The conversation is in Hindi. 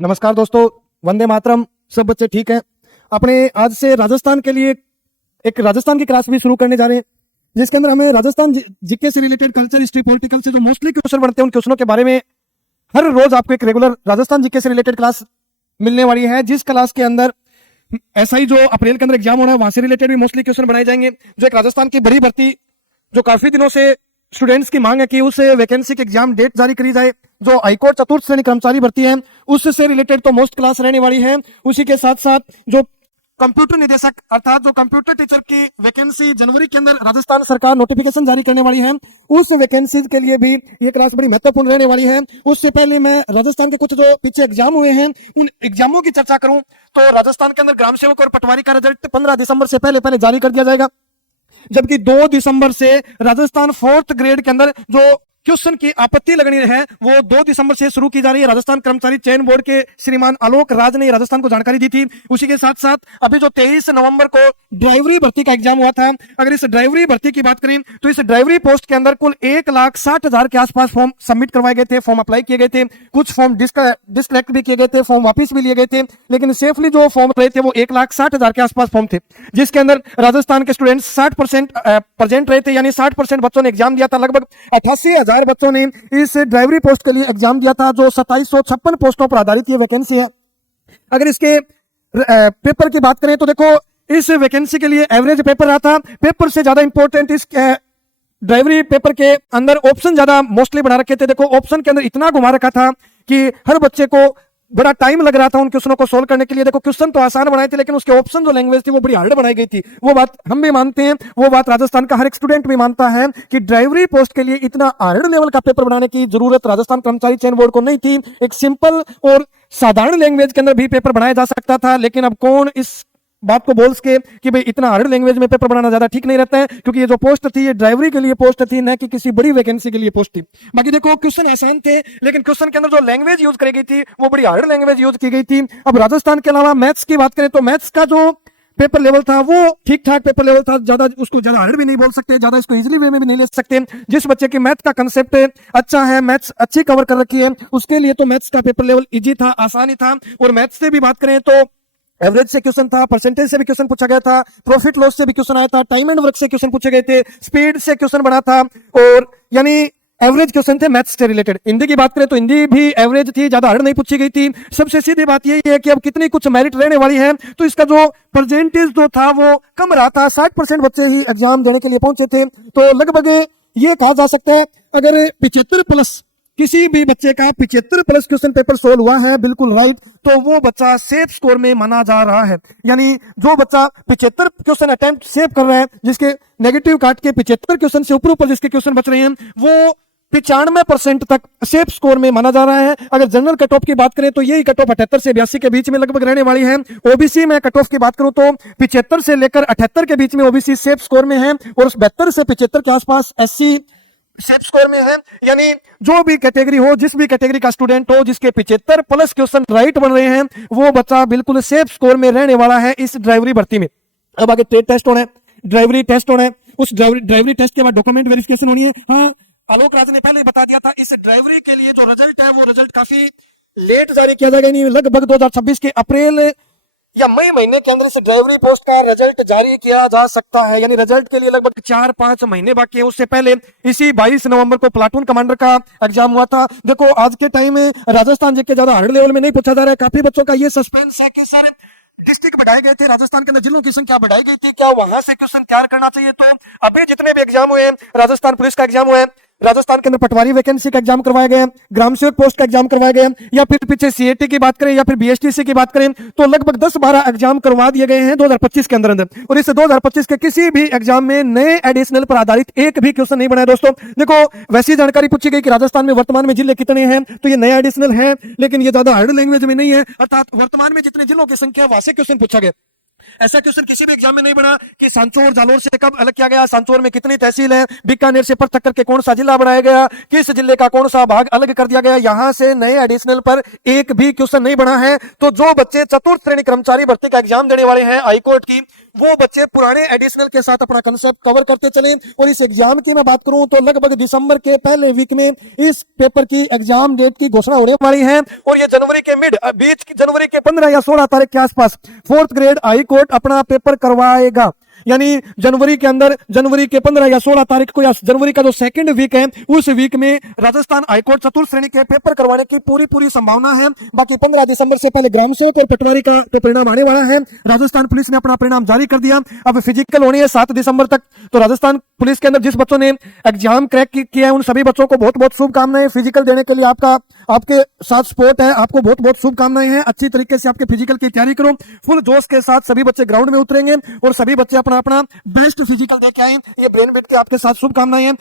नमस्कार दोस्तों, वंदे मातरम। सब बच्चे ठीक हैं? अपने आज से राजस्थान के लिए एक राजस्थान की क्लास भी शुरू करने जा रहे हैं, जिसके अंदर हमें राजस्थान जीके से रिलेटेड कल्चर, हिस्ट्री, पॉलिटिकल से जो मोस्टली क्वेश्चन बनते हैं उन क्वेश्चनों के बारे में हर रोज आपको एक रेगुलर राजस्थान जीके से रिलेटेड क्लास मिलने वाली है। जिस क्लास के अंदर SI जो अप्रैल के अंदर एग्जाम होना है वहां से रिलेटेड भी मोस्टली क्वेश्चन बनाए जाएंगे। जो एक राजस्थान की बड़ी भर्ती जो काफी दिनों से स्टूडेंट्स की मांग है कि उस वैकेंसी की एग्जाम डेट जारी करी जाए, जो हाईकोर्ट चतुर्थ श्रेणी कर्मचारी भर्ती है उससे रिलेटेड तो मोस्ट क्लास रहने वाली है। उसी के साथ साथ जो कंप्यूटर निदेशक अर्थात जो कंप्यूटर टीचर की वैकेंसी जनवरी के अंदर राजस्थान सरकार नोटिफिकेशन जारी करने वाली है, उस वैकेंसी के लिए भी ये क्लास बड़ी महत्वपूर्ण रहने वाली है। उससे पहले मैं राजस्थान के कुछ जो पीछे एग्जाम हुए हैं उन एग्जामों की चर्चा करूं तो राजस्थान के अंदर ग्राम सेवक और पटवारी का रिजल्ट 15 दिसंबर से पहले जारी कर दिया जाएगा, जबकि 2 दिसंबर से राजस्थान 4th ग्रेड के अंदर जो क्वेश्चन की आपत्ति लगनी है वो 2 दिसंबर से शुरू की जा रही है। राजस्थान कर्मचारी चयन बोर्ड के श्रीमान आलोक राज ने राजस्थान को जानकारी दी थी। उसी के साथ साथ अभी जो 23 नवंबर को ड्राइवरी भर्ती का एग्जाम हुआ था, अगर इस ड्राइवरी भर्ती की बात करें तो इस ड्राइवरी पोस्ट के अंदर कुल 1,60,000 के आसपास फॉर्म सबमिट करवाए गए थे, फॉर्म अप्लाई किए गए थे, कुछ फॉर्म डिसकलेक्ट भी किए गए थे, फॉर्म वापिस भी लिए गए थे, लेकिन सेफली जो फॉर्म रहे थे वो 1,60,000 के आसपास फॉर्म थे, जिसके अंदर राजस्थान के स्टूडेंट्स 60% प्रेजेंट रहे थे, यानी 60% बच्चों ने एग्जाम दिया था। लगभग 88,000 बच्चों ने इस ड्राइवरी पोस्ट के लिए एग्जाम दिया था, जो 2756 पोस्टों पर आधारित ये वैकेंसी है। अगर इसके पेपर की बात करें तो देखो इस वैकेंसी के लिए एवरेज पेपर रहा था। पेपर से ज्यादा इंपॉर्टेंट इस ड्राइवरी पेपर के अंदर ऑप्शन ज्यादा मोस्टली बना रखे थे। देखो ऑप्शन के अंदर इतना घुमा रखा था कि हर बच्चे को बड़ा टाइम लग रहा था उन क्वेश्चनों को सोल्व करने के लिए। देखो क्वेश्चन तो आसान बनाए थे लेकिन उसके ऑप्शन जो लैंग्वेज थी वो बड़ी हार्ड बनाई गई थी। वो बात हम भी मानते हैं, वो बात राजस्थान का हर एक स्टूडेंट भी मानता है कि ड्राइवरी पोस्ट के लिए इतना हार्ड लेवल का पेपर बनाने की जरूरत राजस्थान कर्मचारी चयन बोर्ड को नहीं थी। एक सिंपल और साधारण लैंग्वेज के अंदर भी पेपर बनाया जा सकता था, लेकिन अब कौन इस बात को बोल सके कि भाई इतना हार्ड लैंग्वेज में पेपर बनाना ज्यादा ठीक नहीं रहता है, क्योंकि ये जो पोस्ट थी ये ड्राइवरी के लिए पोस्ट थी, न कि किसी बड़ी वैकेंसी के लिए पोस्ट थी। बाकी देखो क्वेश्चन आसान थे लेकिन क्वेश्चन के अंदर जो लैंग्वेज यूज करी गई थी वो बड़ी हार्ड लैंग्वेज यूज की गई थी। अब राजस्थान के अलावा मैथ्स की बात करें तो मैथ्स का जो पेपर लेवल था वो ठीक ठाक पेपर लेवल था, ज्यादा उसको ज्यादा हार्ड भी नहीं बोल सकते, ज्यादा इसको इजीली वे में भी नहीं ले सकते। जिस बच्चे की मैथ का कंसेप्ट अच्छा है, मैथ्स अच्छी कवर कर रखी है, उसके लिए तो मैथ्स का पेपर लेवल इजी था, आसानी था। और मैथ्स से भी बात करें तो एवरेज से क्वेश्चन था, परसेंटेज से भी क्वेश्चन पूछा गया था, प्रॉफिट लॉस से भी क्वेश्चन आया था, टाइम एंड वर्क से क्वेश्चन पूछे गए थे, स्पीड से क्वेश्चन बना था, और यानी एवरेज क्वेश्चन थे मैथ्स से रिलेटेड। हिंदी की बात करें तो हिंदी भी एवरेज थी, ज्यादा हार्ड नहीं पूछी गई थी। सबसे सीधी बात यही है कि अब कितनी कुछ मेरिट रहने वाली है तो इसका जो परसेंटेज जो था वो कम रहा था। 60% बच्चे ही एग्जाम देने के लिए पहुंचे थे, तो लगभग ये कहा जा सकता है अगर 75+ किसी भी बच्चे का 75+ क्वेश्चन पेपर सोल्व हुआ है, बिल्कुल राइट, तो वो बच्चा सेफ स्कोर में माना जा रहा है। यानी जो बच्चा 75 क्वेश्चन अटेम्प्ट सेव कर रहा है, जिसके नेगेटिव काट के 75 क्वेश्चन से ऊपर जिसके क्वेश्चन बच रहे हैं, वो 95% तक सेफ स्कोर में माना जा रहा है। अगर जनरल कट ऑफ की बात करें तो यही कट ऑफ 78 से 82 के बीच में लगभग रहने वाली है। ओबीसी में कट ऑफ की बात करूं तो 75 से लेकर 78 के बीच में ओबीसी सेफ स्कोर में है, और 72 से 75 के आसपास SC सेफ स्कोर में है। यानी जो भी कैटेगरी हो, जिस भी कैटेगरी का स्टूडेंट हो, जिसके 75+ क्वेश्चन राइट बन रहे हैं, वो बच्चा बिल्कुल सेफ स्कोर में रहने वाला है इस ड्राइवरी भर्ती में। अब आगे ट्रेड टेस्ट होना है, ड्राइवरी टेस्ट होना है, उस ड्राइवरी टेस्ट के बाद डॉक्यूमेंट वेरिफिकेशन होनी है। हाँ, आलोक राज ने पहले बता दिया था इस ड्राइवरी के लिए जो रिजल्ट है वो रिजल्ट काफी लेट जारी किया जाएगा, नहीं लगभग 2026 के अप्रैल या मई महीने के अंदर इस ड्राइवरी पोस्ट का रिजल्ट जारी किया जा सकता है। यानी रिजल्ट के लिए लगभग 4-5 महीने बाकी है। उससे पहले इसी 22 नवंबर को प्लाटून कमांडर का एग्जाम हुआ था। देखो आज के टाइम में राजस्थान जीके ज्यादा हार्ड लेवल में नहीं पूछा जा रहा है। काफी बच्चों का ये सस्पेंस है कि सर डिस्ट्रिक्ट बढ़ाए गए थे, राजस्थान के अंदर जिलों की संख्या बढ़ाई गई थी, क्या वहां से क्वेश्चन तैयार करना चाहिए? तो अभी जितने भी एग्जाम हुए हैं, राजस्थान पुलिस का एग्जाम हुआ है, राजस्थान के अंदर पटवारी वैकेंसी का एग्जाम करवाया गया, ग्राम सेवक पोस्ट का एग्जाम करवाया गया, या फिर पीछे CAT की बात करें या फिर BSTC की बात करें तो लगभग 10-12 एग्जाम करवा दिए गए हैं 2025 के अंदर। और इस 2025 के किसी भी एग्जाम में नए एडिशनल पर आधारित एक भी क्वेश्चन नहीं बनाया। दोस्तों देखो वैसी जानकारी पूछी गई कि राजस्थान में वर्तमान में जिले कितने हैं, तो ये नया एडिशनल है, लेकिन ये ज्यादा हार्ड लैंग्वेज में नहीं है, अर्थात वर्तमान में जितने जिलों की संख्या वहां से क्वेश्चन पूछा गया। ऐसा क्वेश्चन किसी भी एग्जाम में नहीं बना कि सांचौर जालोर से कब अलग किया गया, सांचौर में कितनी तहसील है, बीकानेर से पृथक करके कौन सा जिला बनाया गया, किस जिले का कौन सा भाग अलग कर दिया गया, यहां से नए एडिशनल पर एक भी क्वेश्चन नहीं बना है। तो जो बच्चे चतुर्थ श्रेणी कर्मचारी भर्ती का एग्जाम देने वाले हैं हाईकोर्ट की, वो बच्चे पुराने एडिशनल के साथ अपना कंसेप्ट कवर करते चले। और इस एग्जाम की मैं बात करूं तो लगभग दिसंबर के पहले वीक में इस पेपर की एग्जाम डेट की घोषणा होने वाली है और ये जनवरी के बीच जनवरी के 15 या 16 तारीख के आसपास 4th ग्रेड हाई कोर्ट अपना पेपर करवाएगा। यानी जनवरी के अंदर, जनवरी के 15 या 16 तारीख को या जनवरी का जो सेकंड वीक है उस वीक में राजस्थान हाईकोर्ट चतुर्थ श्रेणी के पेपर करवाने की पूरी संभावना है। बाकी 15 दिसंबर से पहले ग्राम सेवक और पटवारी का तो परिणाम आने वाला है। राजस्थान पुलिस ने अपना परिणाम जारी कर दिया। अब फिजिकल होनी है 7 दिसंबर तक। तो राजस्थान पुलिस के अंदर जिस बच्चों ने एग्जाम क्रैक किया है उन सभी बच्चों को बहुत बहुत शुभकामनाएं। फिजिकल देने के लिए आपके साथ सपोर्ट है, आपको बहुत बहुत शुभकामनाएं हैं। अच्छी तरीके से आपके फिजिकल की तैयारी करो। फुल जोश के साथ सभी बच्चे ग्राउंड में उतरेंगे और सभी बच्चे अपना बेस्ट फिजिकल देके आए। ये ब्रेन बिट के आपके साथ शुभकामनाएं हैं।